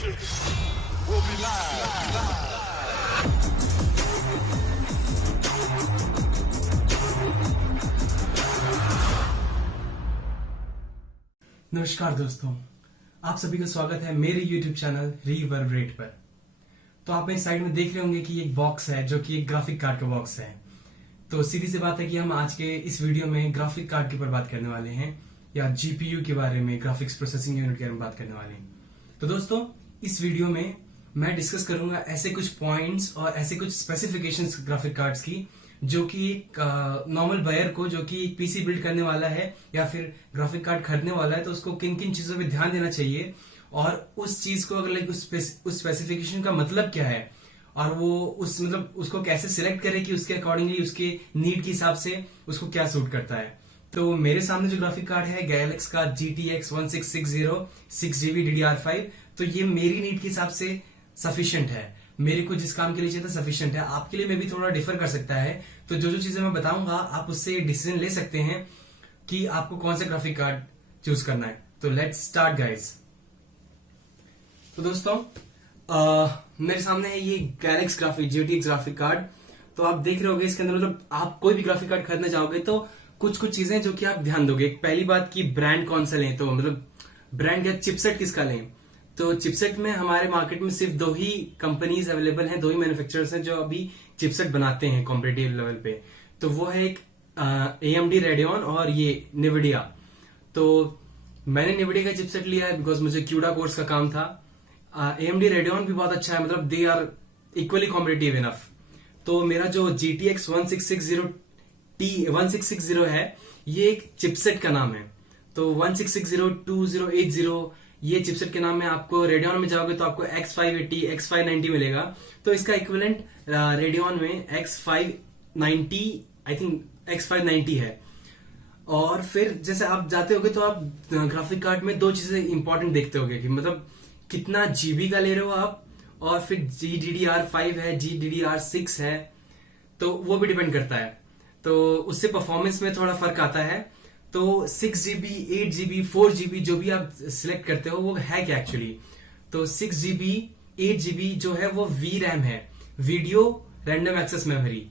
We'll be live. नमस्कार दोस्तों, आप सभी का स्वागत है मेरे YouTube चैनल रिवर्बरेट पर। तो आप मेरी साइड में देख रहे होंगे कि एक बॉक्स है जो कि एक ग्राफिक कार्ड का बॉक्स है। तो सीधी सी बात है कि हम आज के इस वीडियो में ग्राफिक कार्ड के ऊपर बात करने वाले हैं या जीपीयू के बारे में, ग्राफिक्स प्रोसेसिंग यूनिट के बारे में बात करने वाले हैं। तो दोस्तों, इस वीडियो में मैं डिस्कस करूंगा ऐसे कुछ पॉइंट्स और ऐसे कुछ स्पेसिफिकेशंस ग्राफिक कार्ड्स की जो कि एक नॉर्मल बायर को जो कि पीसी बिल्ड करने वाला है या फिर ग्राफिक कार्ड खरीदने वाला है, तो उसको किन किन चीजों पे ध्यान देना चाहिए और उस चीज को अगर लाइक उस स्पेसिफिकेशन का मतलब क्या है और वो उस मतलब उसको कैसे सिलेक्ट करे कि उसके अकॉर्डिंगली उसके नीड के हिसाब से उसको क्या सूट करता है। तो मेरे सामने जो ग्राफिक कार्ड है गैलेक्स का GTX 1660 6GB DDR5, तो ये मेरी नीड के हिसाब से सफिशिएंट है। मेरे को जिस काम के लिए चाहिए था सफिशिएंट है। आपके लिए मे भी थोड़ा डिफर कर सकता है। तो जो जो चीजें मैं बताऊंगा आप उससे डिसीजन ले सकते हैं कि आपको कौन सा ग्राफिक कार्ड चूज करना है। तो लेट्स स्टार्ट गाइस। तो दोस्तों, मेरे सामने है ये गैलेक्स GTX ग्राफिक कार्ड। तो आप देख रहे होगे इसके अंदर मतलब आप कोई भी ग्राफिक कार्ड खरीदना चाहोगे तो कुछ कुछ चीजें जो कि आप ध्यान दोगे। पहली बात की ब्रांड कौन सा लें, तो मतलब ब्रांड या चिपसेट किसका लें। तो चिपसेट में हमारे मार्केट में सिर्फ दो ही कंपनीज अवेलेबल हैं, दो ही मैन्युफैक्चरर्स हैं जो अभी चिपसेट बनाते हैं कॉम्पिटिटिव लेवल पे। तो वो है एक AMD Radeon और ये NVIDIA। तो मैंने NVIDIA का चिपसेट लिया है बिकॉज मुझे CUDA कोर्स का काम था। AMD Radeon भी बहुत अच्छा है, मतलब they are equally competitive enough. तो मेरा जो GTX 1660 है ये एक चिपसेट का नाम है। तो 1660 2080 ये चिपसेट के नाम में आपको रेडियन में जाओगे तो आपको X580 X590 मिलेगा। तो इसका इक्विवेलेंट रेडियन में X590 आई थिंक X590 है। और फिर जैसे आप जाते होगे तो आप ग्राफिक कार्ड में दो चीजें इंपॉर्टेंट देखते होगे कि मतलब कितना जीबी का ले रहे हो आप, और फिर GDDR5 है GDDR6 है, तो वो भी डिपेंड करता है। तो उससे परफॉर्मेंस में थोड़ा फर्क आता है। तो 6GB 8GB 4GB जो भी आप सिलेक्ट करते हो वो है क्या एक्चुअली। तो 6GB 8GB जो है वो VRAM है, वीडियो रैंडम एक्सेस मेमोरी।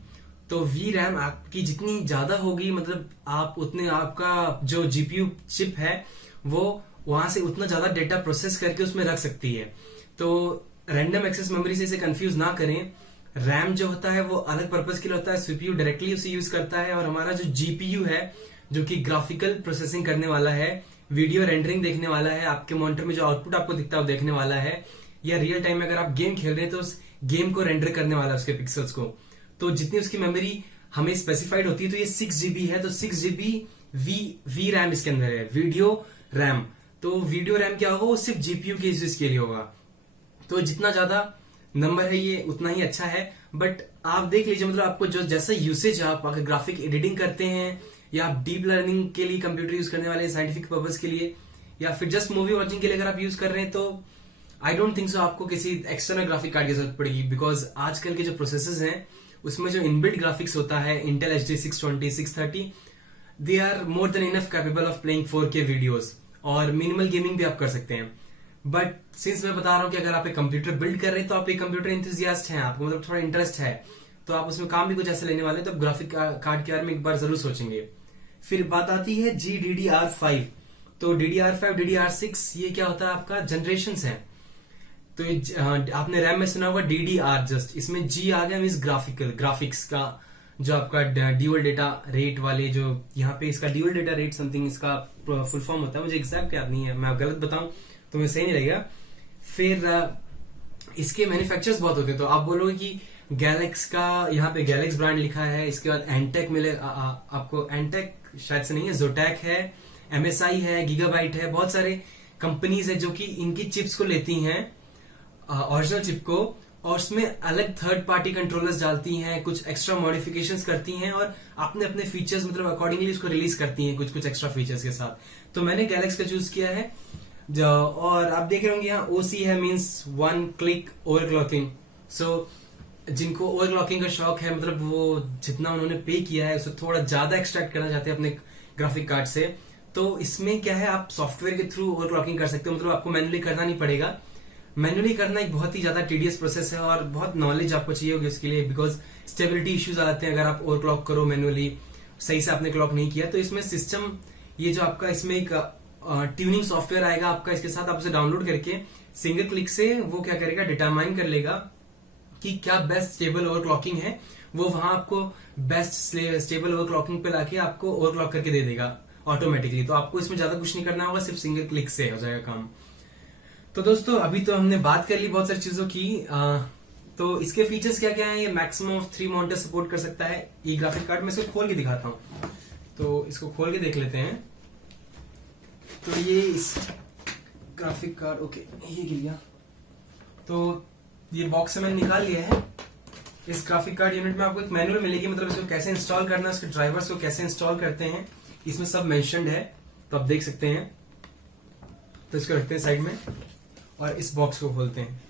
तो VRAM आपकी जितनी ज्यादा होगी मतलब आप उतने आपका जो GPU चिप है वो वहां से उतना ज्यादा डेटा प्रोसेस करके उसमें रख सकती है। तो रैंडम एक्सेस मेमोरी से इसे कंफ्यूज ना करें। रैम जो होता है वो अलग पर्पज के लिए होता है, CPU डायरेक्टली उसे यूज करता है, और हमारा जो GPU है जो कि ग्राफिकल प्रोसेसिंग करने वाला है, वीडियो रेंडरिंग देखने वाला है, आपके मॉनिटर में जो आउटपुट आपको दिखता है वो देखने वाला है, या रियल टाइम में अगर आप गेम खेल रहे हैं तो उस गेम को रेंडर करने वाला है उसके पिक्सल्स को। तो जितनी उसकी मेमोरी हमें स्पेसिफाइड होती है तो ये 6GB है। तो 6GB VRAM इसके अंदर है, वीडियो रैम। तो वीडियो रैम क्या होगा, वो सिर्फ GPU के यूज के लिए होगा। तो जितना ज्यादा नंबर है ये उतना ही अच्छा है। बट आप देख लीजिए मतलब आपको जो जैसा यूसेज आप अगर ग्राफिक एडिटिंग करते हैं या आप डीप लर्निंग के लिए कंप्यूटर यूज करने वाले हैं, साइंटिफिक पर्पज के लिए, या फिर जस्ट मूवी वॉचिंग के लिए अगर आप यूज कर रहे हैं, तो आई डोंट थिंक सो आपको किसी एक्सटर्नल ग्राफिक कार्ड की जरूरत पड़ेगी। बिकॉज आजकल के जो प्रोसेसर्स हैं उसमें जो इनबिल्ट ग्राफिक्स होता है Intel HD 620 630, they are more than enough capable of playing 4K videos, और मिनिमल गेमिंग भी आप कर सकते हैं। बट सिंस मैं बता रहा हूं कि अगर आप एक कंप्यूटर बिल्ड कर रहे हैं तो आप एक कंप्यूटर इंथुजियास्ट हैं, आपको मतलब थोड़ा इंटरेस्ट है, तो आप उसमें काम भी कुछ ऐसे लेने वाले हैं, तो आप ग्राफिक कार्ड के बारे में एक बार जरूर सोचेंगे। फिर बात आती है GDDR5। तो DDR5 DDR6 ये क्या होता है, आपका जनरेशंस है। तो आपने रैम में सुना होगा DDR, जस्ट इसमें G आ गया, मीन्स ग्राफिक्स का जो आपका ड्यूअल डेटा रेट वाले, जो यहाँ पे इसका ड्यूअल डेटा रेट समथिंग इसका फुल फॉर्म होता है, मुझे एग्जैक्ट याद नहीं है, मैं गलत बताऊं तो मुझे सही नहीं लगेगा। फिर इसके मैन्युफैक्चरर्स बहुत होते हैं। तो आप बोलोगे कि गैलेक्स का, यहाँ पे गैलेक्स ब्रांड लिखा है, इसके बाद एंटेक मिलेगा आपको, एंटेक शायद से नहीं है, जोटैक है, MSI है, गीगाबाइट है, बहुत सारे कंपनीज है जो कि इनकी चिप्स को लेती हैं, ओरिजिनल चिप को, और उसमें अलग थर्ड पार्टी कंट्रोलर्स डालती हैं, कुछ एक्स्ट्रा मॉडिफिकेशंस करती हैं और अपने अपने फीचर्स मतलब अकॉर्डिंगली उसको रिलीज करती हैं कुछ कुछ एक्स्ट्रा फीचर्स के साथ। तो मैंने गैलेक्स का चूज किया है। और आप देख रहे होंगे यहाँ OC है, मीन्स वन क्लिक ओवरक्लॉकिंग। सो जिनको ओवरक्लॉकिंग का शौक है, मतलब वो जितना उन्होंने पे किया है उसको थोड़ा ज्यादा एक्सट्रैक्ट करना चाहते हैं अपने ग्राफिक कार्ड से, तो इसमें क्या है, आप सॉफ्टवेयर के थ्रू ओवरक्लॉकिंग कर सकते हो, मतलब आपको मैन्युअली करना नहीं पड़ेगा। मैन्युअली करना एक बहुत ही ज्यादा टीडियस प्रोसेस है और बहुत नॉलेज आपको चाहिए होगी उसके लिए, बिकॉज स्टेबिलिटी इश्यूज आते हैं अगर आप ओवरक्लॉक करो मैन्युअली, सही से आपने क्लॉक नहीं किया। तो इसमें सिस्टम, ये जो आपका इसमें एक ट्यूनिंग सॉफ्टवेयर आएगा आपका, इसके साथ आप उसे डाउनलोड करके सिंगल क्लिक से वो क्या करेगा, डिटरमाइन कर लेगा कि क्या बेस्ट स्टेबल ओवरक्लॉकिंग है, वो वहां आपको बेस्ट स्टेबल ओवरक्लॉकिंग पे लाके आपको ओवरक्लॉक करके दे देगा ऑटोमेटिकली। तो आपको इसमें ज्यादा कुछ नहीं करना होगा, सिर्फ सिंगल क्लिक से हो जाएगा काम। तो दोस्तों अभी तो हमने बात कर ली बहुत सारी चीजों की। तो इसके फीचर्स क्या क्या है, ये मैक्सिमम ऑफ 3 मॉनिटर सपोर्ट कर सकता है ये ग्राफिक कार्ड। मैं इसको खोल के दिखाता हूँ, तो इसको खोल के देख लेते हैं। तो ये इस ग्राफिक कार्ड, ओके ये गिर गया, तो ये बॉक्स से मैंने निकाल लिया है। इस ग्राफिक कार्ड यूनिट में आपको एक मैनुअल मिलेगी, मतलब इसको कैसे इंस्टॉल करना है, उसके ड्राइवर्स को कैसे इंस्टॉल करते हैं, इसमें सब मेंशन्ड है, तो आप देख सकते हैं। तो इसको रखते हैं साइड में और इस बॉक्स को खोलते हैं।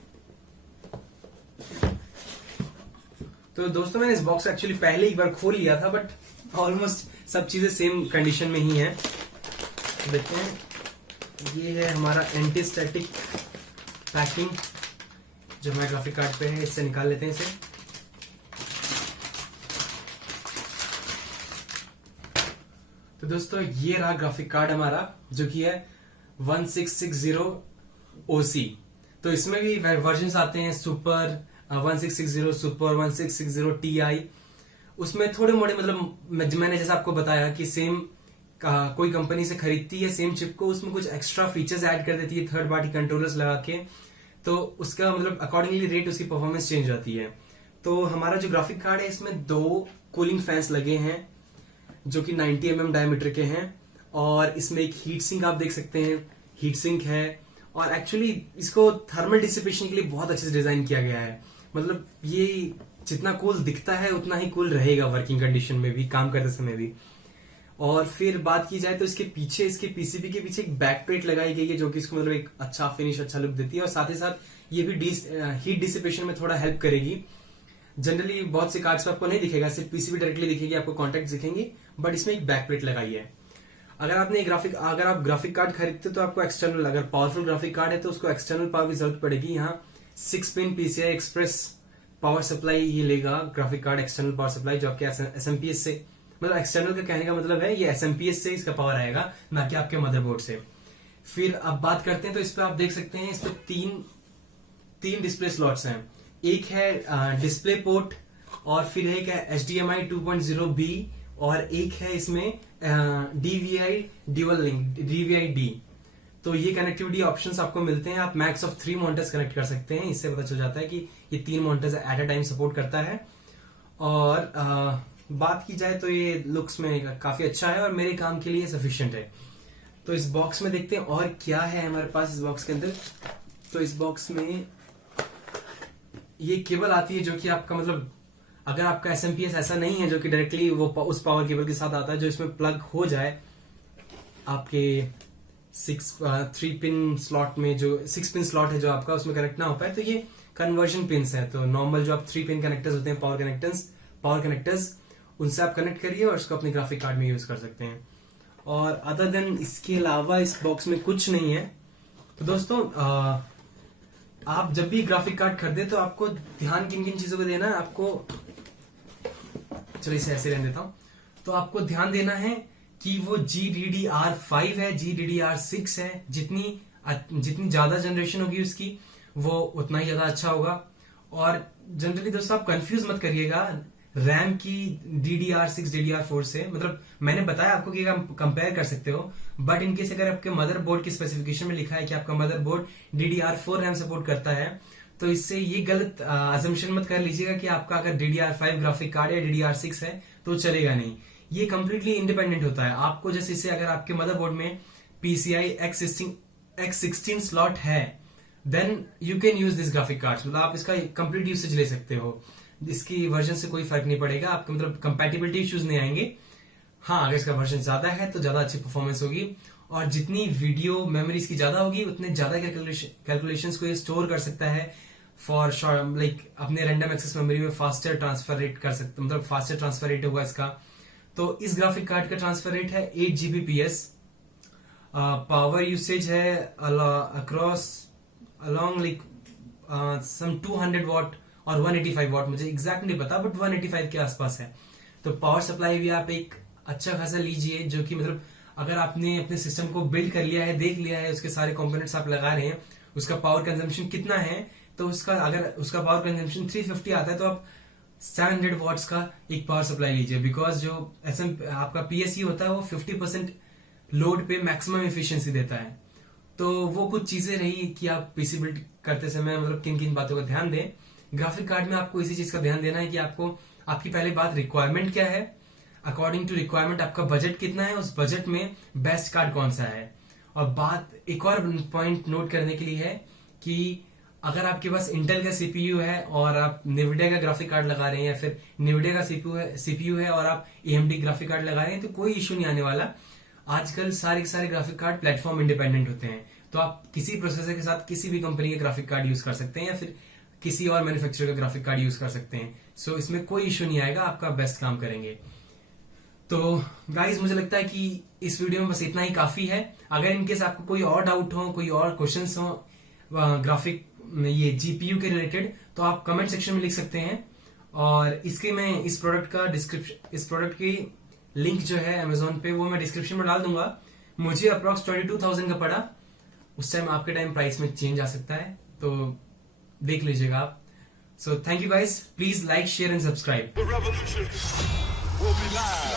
तो दोस्तों मैंने इस बॉक्स को एक्चुअली पहले एक बार खोल लिया था, बट ऑलमोस्ट सब चीजें सेम कंडीशन में ही है। तो देखते हैं, ये है हमारा एंटी स्टैटिक पैकिंग जो हमारे ग्राफिक कार्ड पे है, इससे निकाल लेते हैं इसे। तो दोस्तों ये रहा ग्राफिक कार्ड हमारा, जो कि है 1660 OC। तो इसमें भी वर्जन आते हैं, सुपर 1660, सुपर 1660 Ti। उसमें थोड़े मोड़े, मतलब मैंने जैसा आपको बताया कि सेम कोई कंपनी से खरीदती है सेम चिप को, उसमें कुछ एक्स्ट्रा फीचर्स ऐड कर देती है थर्ड पार्टी कंट्रोलर्स लगा के, तो उसका मतलब अकॉर्डिंगली रेट उसकी परफॉर्मेंस चेंज होती है। तो हमारा जो ग्राफिक कार्ड है इसमें 2 कूलिंग फैंस लगे हैं जो कि 90 mm डायमीटर के हैं, और इसमें एक हीट सिंक आप देख सकते हैं, हीट सिंक है। और एक्चुअली इसको थर्मल डिसिपेशन के लिए बहुत अच्छे से डिजाइन किया गया है, मतलब ये जितना कूल दिखता है उतना ही कूल रहेगा वर्किंग कंडीशन में भी, काम करते समय भी। और फिर बात की जाए तो इसके पीछे, इसके पीसीबी के पीछे एक बैक प्लेट लगाई गई है जो कि इसको मतलब एक अच्छा फिनिश, अच्छा लुक देती है, और साथ ही साथ ये भी हीट डिसिपेशन में थोड़ा हेल्प करेगी। जनरली बहुत से कार्ड्स पे आपको नहीं दिखेगा, सिर्फ पीसीबी डायरेक्टली दिखेगी, आपको कॉन्टेक्ट दिखेंगे, बट इसमें एक बैक प्लेट लगाई है। अगर आप ग्राफिक कार्ड खरीदते तो आपको एक्सटर्नल, अगर पावरफुल ग्राफिक कार्ड है तो उसको एक्सटर्नल पावर की जरूरत पड़ेगी। यहाँ 6 pin PCI express power supply ये लेगा graphic card, external power supply, जो आपके SMPS से, मतलब एक्सटर्नल का कहने का मतलब है ये SMPS से इसका पावर आएगा, ना कि आपके मदरबोर्ड से। फिर अब बात करते हैं, तो इस पे आप देख सकते हैं, इस पे तीन डिस्प्ले स्लॉट्स हैं। एक है डिस्प्ले पोर्ट, और फिर एक है HDMI 2.0B, और एक है इसमें DVI ड्यूअल लिंक, DVI-D। तो ये कनेक्टिविटी ऑप्शंस आपको मिलते हैं, आप मैक्स ऑफ 3 मॉनिटर्स कनेक्ट कर सकते हैं। इससे पता चल जाता है कि ये 3 monitors at a time support करता है। और बात की जाए तो ये लुक्स में काफी अच्छा है और मेरे काम के लिए सफिशिएंट है। तो इस बॉक्स में देखते हैं और क्या है हमारे पास इस बॉक्स के अंदर। तो इस बॉक्स में ये केबल आती है जो कि आपका, मतलब अगर आपका SMPS ऐसा नहीं है जो कि डायरेक्टली वो उस पावर केबल के साथ आता है जो इसमें प्लग हो जाए आपके 3 पिन स्लॉट में, जो 6 पिन स्लॉट है जो आपका, उसमें कनेक्ट ना हो पाए, तो ये कन्वर्जन पिन्स है। तो नॉर्मल जो आप 3 पिन कनेक्टर्स होते हैं, पावर कनेक्टर्स, उनसे आप कनेक्ट करिए और उसको अपने ग्राफिक कार्ड में यूज कर सकते हैं। और अदर देन इसके अलावा इस बॉक्स में कुछ नहीं है। तो दोस्तों आप जब भी ग्राफिक कार्ड खरीदे तो आपको ध्यान किन किन चीजों को देना है, आपको, चलो इसे ऐसे रहने देता हूं। तो आपको ध्यान देना है कि वो GDDR5 है, GDDR6 है, जितनी ज्यादा जनरेशन होगी उसकी वो उतना ही ज्यादा अच्छा होगा। और जनरली दोस्तों आप कंफ्यूज मत करिएगा रैम की DDR6 DDR4 से, मतलब मैंने बताया आपको कि आप कंपेयर कर सकते हो, बट इनकेस अगर आपके मदरबोर्ड की स्पेसिफिकेशन में लिखा है कि आपका मदरबोर्ड DDR4 रैम सपोर्ट करता है, तो इससे ये गलत अजम्पशन मत कर लीजिएगा कि आपका अगर DDR5 ग्राफिक कार्ड या DDR6 है तो चलेगा नहीं। ये कंप्लीटली इंडिपेंडेंट होता है। आपको जैसे इससे अगर आपके मदरबोर्ड में PCI X16 स्लॉट है, then you can use this graphic card, मतलब आप इसका कंप्लीट यूसेज ले सकते हो। इसकी वर्जन से कोई फर्क नहीं पड़ेगा, आपके मतलब कंपैटिबिलिटी इश्यूज नहीं आएंगे। हाँ, अगर इसका वर्जन ज्यादा है तो ज्यादा अच्छी परफॉर्मेंस होगी, और जितनी वीडियो मेमोरी इसकी ज्यादा होगी उतने ज्यादा कैलकुलेशंस को ये स्टोर कर सकता है फॉर लाइक अपने रैंडम एक्सेस मेमोरी में फास्टर ट्रांसफर रेट कर सकते, मतलब फास्टर ट्रांसफर रेट होगा इसका। तो इस ग्राफिक कार्ड का ट्रांसफर रेट है 8 Gbps। पावर यूसेज है अलोंग लाइक सम 200 वॉट और 185 वॉट, मुझे एग्जैक्ट नहीं पता, बट 185 के आसपास है। तो पावर सप्लाई भी आप एक अच्छा खासा लीजिए, जो कि मतलब अगर आपने अपने सिस्टम को बिल्ड कर लिया है, देख लिया है, उसके सारे कंपोनेंट्स आप लगा रहे हैं, उसका पावर कंजम्पशन कितना है, तो उसका अगर उसका पावर कंजम्पशन 350 आता है तो आप 700 वॉट्स का एक पावर सप्लाई लीजिए। बिकॉज जो आपका पीएससी होता है वो 50% लोड पे मैक्सिमम एफिशिएंसी देता है। तो वो कुछ चीजें रही कि आप पीसी बिल्ड करते समय मतलब किन किन बातों का ध्यान दें। ग्राफिक कार्ड में आपको इसी चीज का ध्यान देना है कि आपको आपकी पहली बात रिक्वायरमेंट क्या है, अकॉर्डिंग टू रिक्वायरमेंट आपका बजट कितना है, उस बजट में बेस्ट कार्ड कौन सा है। और बात एक और पॉइंट नोट करने के लिए है कि अगर आपके पास इंटेल का सीपीयू है और आप निविडिया का ग्राफिक कार्ड लगा रहे हैं, या फिर निविडिया का सीपीयू है और आप एएमडी ग्राफिक कार्ड लगा रहे हैं, तो कोई इश्यू नहीं आने वाला। आजकल सारे के सारे ग्राफिक कार्ड प्लेटफॉर्म इंडिपेंडेंट होते हैं, तो आप किसी प्रोसेसर के साथ किसी भी कंपनी के ग्राफिक कार्ड यूज कर सकते हैं, या फिर किसी और मैन्युफैक्चरर का ग्राफिक कार्ड यूज कर सकते हैं। सो इसमें कोई इश्यू नहीं आएगा, आपका बेस्ट काम करेंगे। तो गाइज मुझे लगता है कि इस वीडियो में बस इतना ही काफी है। अगर इनकेस आपको कोई और डाउट हो, कोई और क्वेश्चंस हो ग्राफिक ये जीपीयू के रिलेटेड, तो आप कमेंट सेक्शन में लिख सकते हैं। और इसके मैं इस प्रोडक्ट की लिंक जो है अमेजोन पे, वो मैं डिस्क्रिप्शन में डाल दूंगा। मुझे अप्रॉक्स 22,000 का पड़ा। उस टाइम आपके टाइम प्राइस में चेंज आ सकता है, तो देख लीजिएगा आप। So thank you guys, please like, share and subscribe. The revolution will be live.